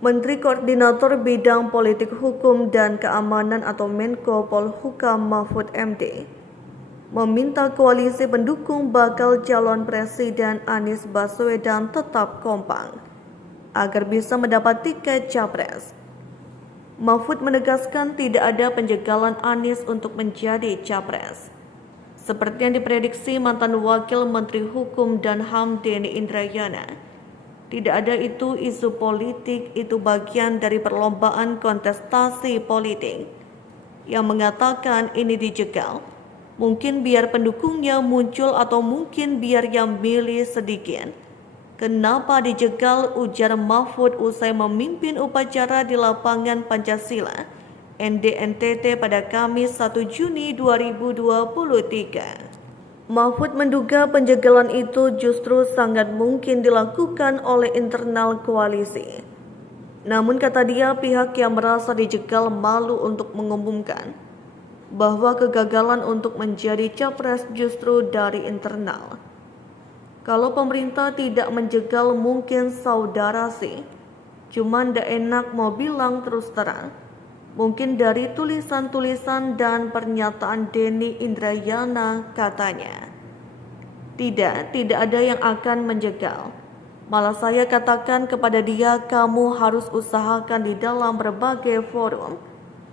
Menteri Koordinator Bidang Politik Hukum dan Keamanan atau Menko Polhukam Mahfud MD meminta koalisi pendukung bakal calon Presiden Anies Baswedan tetap kompak agar bisa mendapat tiket capres. Mahfud menegaskan tidak ada penjagalan Anies untuk menjadi capres. Seperti yang diprediksi mantan Wakil Menteri Hukum dan HAM Denny Indrayana, tidak ada itu isu politik, itu bagian dari perlombaan kontestasi politik. Yang mengatakan ini dijegal, mungkin biar pendukungnya muncul atau mungkin biar yang milih sedikit. Kenapa dijegal, ujar Mahfud usai memimpin upacara di lapangan Pancasila NDNTT pada Kamis 1 Juni 2023. Mahfud menduga penjagalan itu justru sangat mungkin dilakukan oleh internal koalisi. Namun kata dia, pihak yang merasa dijegal malu untuk mengumumkan bahwa kegagalan untuk menjadi capres justru dari internal. Kalau pemerintah tidak menjegal mungkin saudara sih, cuman ndak enak mau bilang terus terang. Mungkin dari tulisan-tulisan dan pernyataan Denny Indrayana katanya. Tidak ada yang akan menjegal. Malah saya katakan kepada dia, kamu harus usahakan di dalam berbagai forum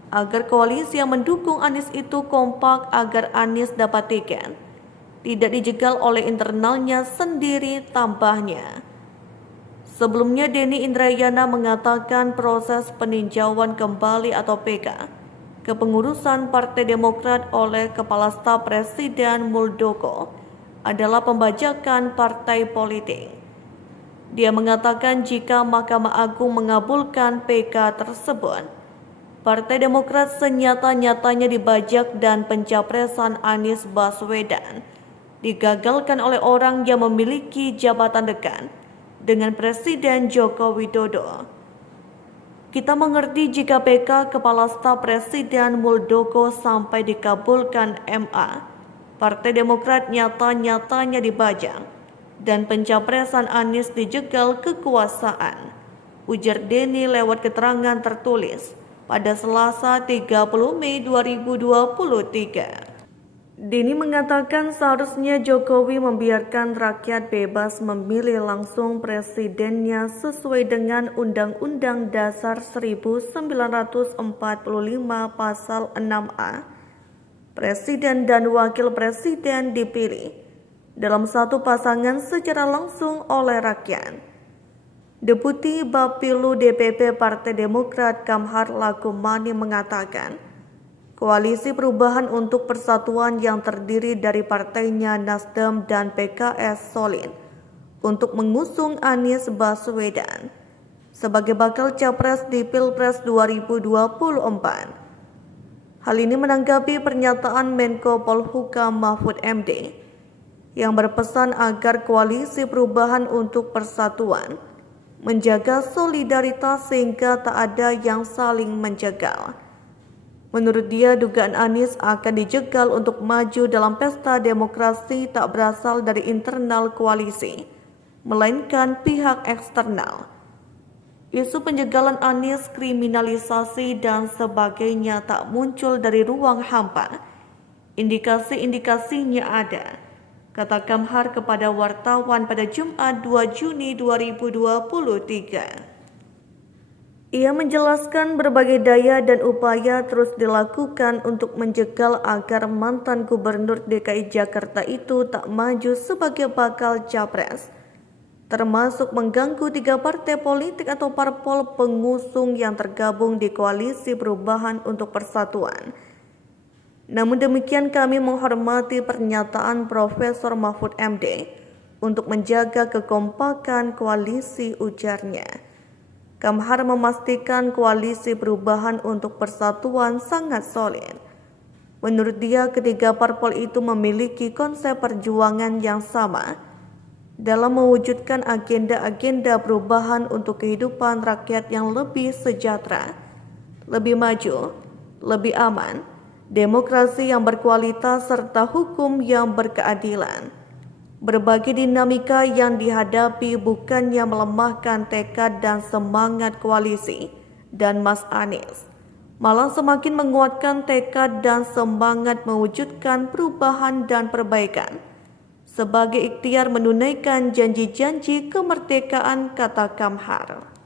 agar koalisi yang mendukung Anies itu kompak agar Anies dapat tiket. Tidak dijegal oleh internalnya sendiri, tambahnya. Sebelumnya Denny Indrayana mengatakan proses peninjauan kembali atau PK kepengurusan Partai Demokrat oleh Kepala Staf Presiden Muldoko adalah pembajakan partai politik. Dia mengatakan jika Mahkamah Agung mengabulkan PK tersebut, Partai Demokrat senyata-nyatanya dibajak dan pencapresan Anies Baswedan digagalkan oleh orang yang memiliki jabatan dekat dengan Presiden Joko Widodo. Kita mengerti jika PK Kepala Staf Presiden Muldoko sampai dikabulkan MA, Partai Demokrat nyata-nyatanya dibajak dan pencapresan Anies dijegal kekuasaan, ujar Denny lewat keterangan tertulis pada Selasa 30 Mei 2023. Denny mengatakan seharusnya Jokowi membiarkan rakyat bebas memilih langsung presidennya sesuai dengan Undang-Undang Dasar 1945 Pasal 6A. Presiden dan Wakil Presiden dipilih dalam satu pasangan secara langsung oleh rakyat. Deputi Bapilu DPP Partai Demokrat Kamhar Lakumani mengatakan, Koalisi Perubahan untuk Persatuan yang terdiri dari partainya Nasdem dan PKS solid untuk mengusung Anies Baswedan sebagai bakal capres di Pilpres 2024. Hal ini menanggapi pernyataan Menko Polhukam Mahfud MD yang berpesan agar Koalisi Perubahan untuk Persatuan menjaga solidaritas sehingga tak ada yang saling menjegal. Menurut dia, dugaan Anies akan dijegal untuk maju dalam pesta demokrasi tak berasal dari internal koalisi, melainkan pihak eksternal. Isu penjegalan Anies, kriminalisasi, dan sebagainya tak muncul dari ruang hampa. Indikasi-indikasinya ada, kata Kamhar kepada wartawan pada Jumat 2 Juni 2023. Ia menjelaskan berbagai daya dan upaya terus dilakukan untuk menjegal agar mantan Gubernur DKI Jakarta itu tak maju sebagai bakal capres, termasuk mengganggu 3 partai politik atau parpol pengusung yang tergabung di Koalisi Perubahan untuk Persatuan. Namun demikian kami menghormati pernyataan Profesor Mahfud MD untuk menjaga kekompakan koalisi, ujarnya. Kamhar memastikan Koalisi Perubahan untuk Persatuan sangat solid. Menurut dia, ketiga parpol itu memiliki konsep perjuangan yang sama dalam mewujudkan agenda-agenda perubahan untuk kehidupan rakyat yang lebih sejahtera, lebih maju, lebih aman, demokrasi yang berkualitas serta hukum yang berkeadilan. Berbagai dinamika yang dihadapi bukannya melemahkan tekad dan semangat koalisi dan Mas Anies, malah semakin menguatkan tekad dan semangat mewujudkan perubahan dan perbaikan sebagai ikhtiar menunaikan janji-janji kemerdekaan, kata Kamhar.